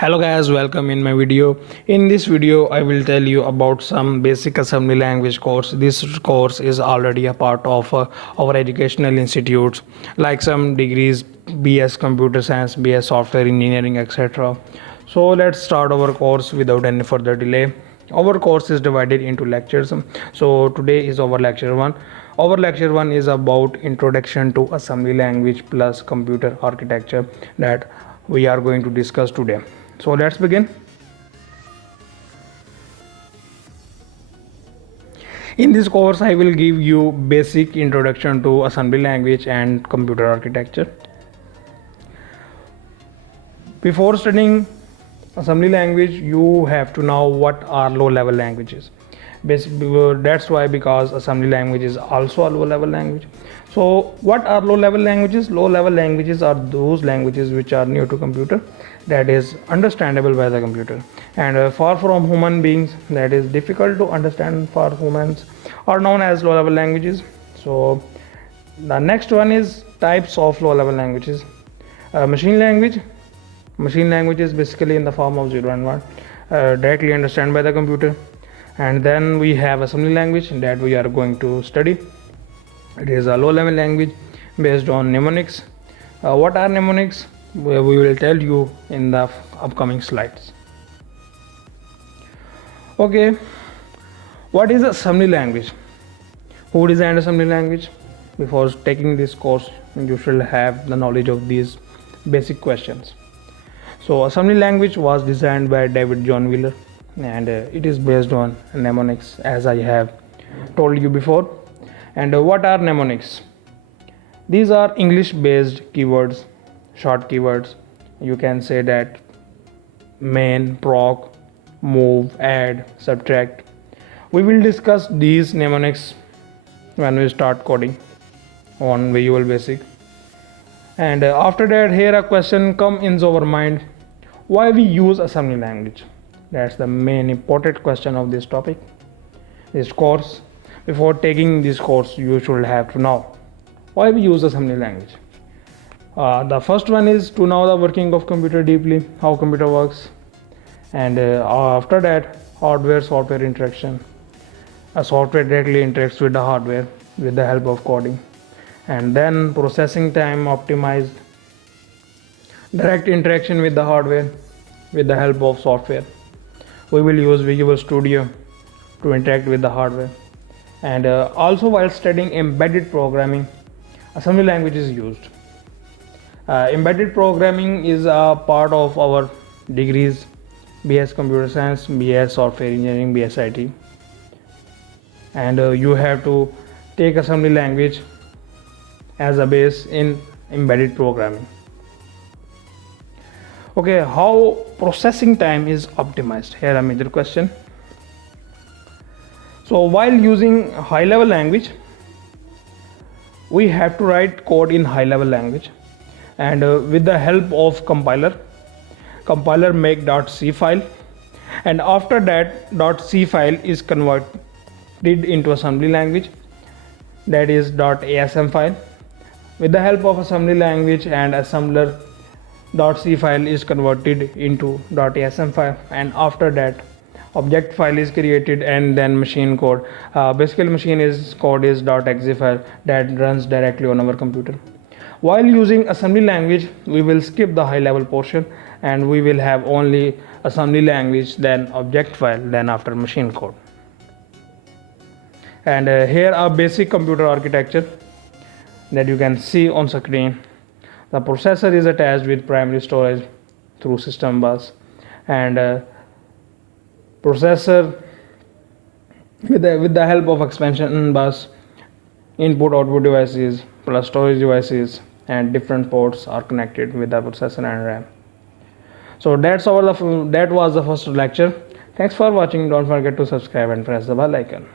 Hello guys, welcome in my video. In this video I will tell you about some basic assembly language course. This course is already a part of our educational institutes like some degrees, BS computer science, BS software engineering, etc. So let's start our course without any further delay. Our course is divided into lectures. So today is our lecture 1. Our lecture 1 is about introduction to assembly language plus computer architecture that we are going to discuss today. So let's begin. In this course I will give you basic introduction to assembly language and computer architecture. Before studying assembly language you have to know what are low level languages. That's why, because assembly language is also a low level language. So what are low level languages? Low level languages are those languages which are new to computer, that is understandable by the computer, and far from human beings, that is difficult to understand for humans, are known as low level languages. So the next one is types of low level languages. Machine language. Machine language is basically in the form of 0 and 1, directly understand by the computer. And then we have assembly language that we are going to study. It is a low level language based on mnemonics. What are mnemonics? We will tell you in the upcoming slides. Okay, what is assembly language? Who designed assembly language? Before taking this course you should have the knowledge of these basic questions. So assembly language was designed by David John Wheeler, and it is based on mnemonics, as I have told you before. And what are mnemonics? These are English based keywords, short keywords. You can say that main, proc, move, add, subtract. We will discuss these mnemonics when we start coding on Visual Basic. And after that, here a question come in our mind: why we use assembly language? That's the main important question of this topic, this course. Before taking this course you should have to know why we use assembly language. The first one is to know the working of computer deeply, how computer works. And after that, hardware software interaction. A software directly interacts with the hardware with the help of coding. And then processing time optimized, direct interaction with the hardware with the help of software. We will use Visual Studio to interact with the hardware. And also while studying embedded programming, assembly language is used. Embedded programming is a part of our degrees, BS computer science, BS software engineering, BS IT. And you have to take assembly language as a base in embedded programming. Okay, how processing time is optimized? Here a major question. So while using high level language, we have to write code in high level language, and with the help of compiler make .c file, and after that .c file is converted into assembly language, that is .asm file. With the help of assembly language and assembler, .c file is converted into .asm file, and after that object file is created, and then machine code. Basically machine code is .exe file that runs directly on our computer. While using assembly language we will skip the high level portion, and we will have only assembly language, then object file, then after machine code. And here a basic computer architecture that you can see on screen. The processor is attached with primary storage through system bus, and processor with the help of expansion bus, input output devices plus storage devices and different ports are connected with the processor and RAM. So that was the first lecture. Thanks for watching. Don't forget to subscribe and press the bell icon.